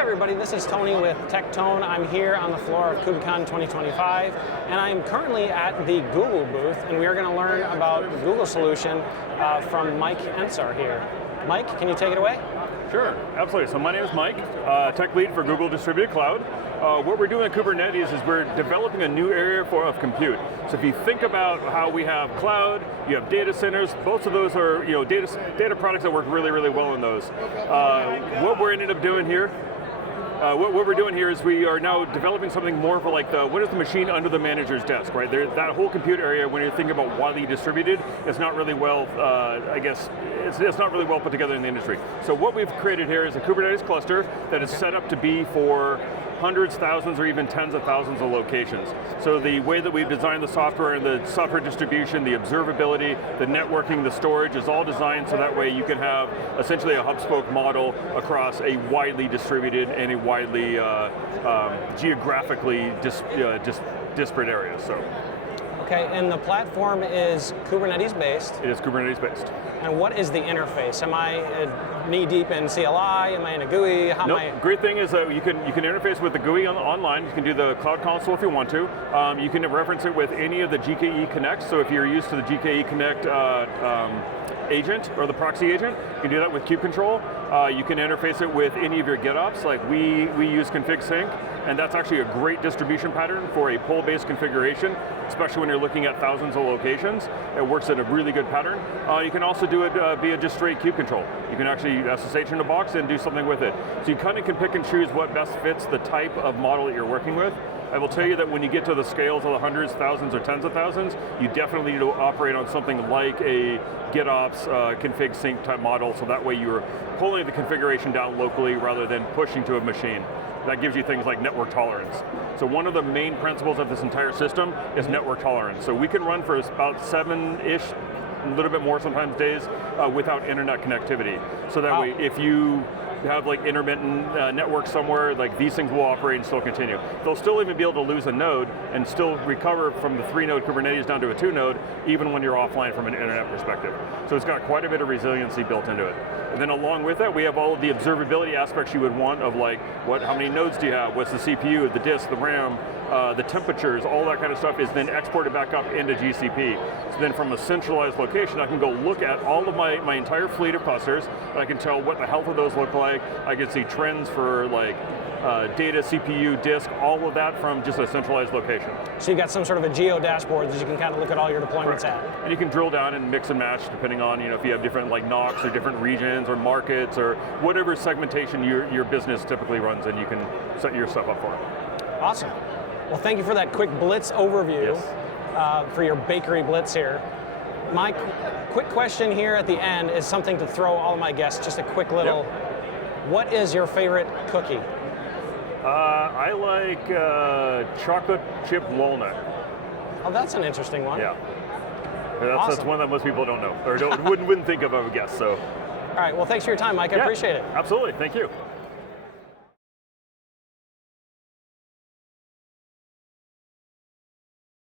everybody, this is Tony with Tectone. I'm here on the floor of KubeCon 2025, and I am currently at the Google booth, and we are going to learn about the Google solution from Mike Ensor here. Mike, can you take it away? Sure, absolutely. So my name is Mike, tech lead for Google Distributed Cloud. What we're doing at Kubernetes is we're developing a new area of compute. So if you think about how we have cloud, you have data centers, both of those are data products that work really, really well in those. What we're ended up doing here, what we're doing here is we are now developing something more for like what is the machine under the manager's desk, right? That whole compute area, when you're thinking about widely distributed, it's not really well, it's not really well put together in the industry. So what we've created here is a Kubernetes cluster that is set up to be for hundreds, thousands, or even tens of thousands of locations. So the way that we've designed the software and the software distribution, the observability, the networking, the storage is all designed so that way you can have essentially a hub-spoke model across a widely distributed and a widely geographically disparate area. So. Okay, and the platform is Kubernetes based. It is Kubernetes based. And what is the interface? Am I knee deep in CLI? Am I in a GUI? How am I? Great thing is that you can interface with the GUI online. You can do the Cloud Console if you want to. You can reference it with any of the GKE Connects. So if you're used to the GKE Connect agent or the proxy agent, you can do that with kube control. You can interface it with any of your GitOps. Like we use config sync, and that's actually a great distribution pattern for a pull-based configuration, especially when you're looking at thousands of locations. It works at a really good pattern. You can also do it via just straight kube control. You can actually SSH in a box and do something with it. So you kind of can pick and choose what best fits the type of model that you're working with. I will tell you that when you get to the scales of the hundreds, thousands, or tens of thousands, you definitely need to operate on something like a GitOps config sync type model, so that way you're pulling the configuration down locally rather than pushing to a machine. That gives you things like network tolerance. So one of the main principles of this entire system is network tolerance. So we can run for about 7-ish, a little bit more sometimes days, without internet connectivity. So that way, if you have like intermittent network somewhere, like these things will operate and still continue. They'll still even be able to lose a node and still recover from the 3-node Kubernetes down to a 2-node, even when you're offline from an internet perspective. So it's got quite a bit of resiliency built into it. And then along with that, we have all of the observability aspects you would want of like, how many nodes do you have? What's the CPU, the disk, the RAM, the temperatures, all that kind of stuff is then exported back up into GCP. So then from a centralized location, I can go look at all of my entire fleet of clusters, and I can tell what the health of those look like. I can see trends for like data, CPU, disk, all of that from just a centralized location. So you got some sort of a geo dashboard that you can kind of look at all your deployments at. And you can drill down and mix and match depending on if you have different like NOCs or different regions or markets or whatever segmentation your business typically runs, and you can set your stuff up for it. Awesome. Well, thank you for that quick Blitz overview, for your bakery Blitz here. My quick question here at the end is something to throw all of my guests, just a quick little, what is your favorite cookie? I like chocolate chip walnut. Oh, that's an interesting one. Yeah. Awesome. That's one that most people don't know, or wouldn't think of, I would guess, so. All right, well, thanks for your time, Mike. I appreciate it. Absolutely, thank you.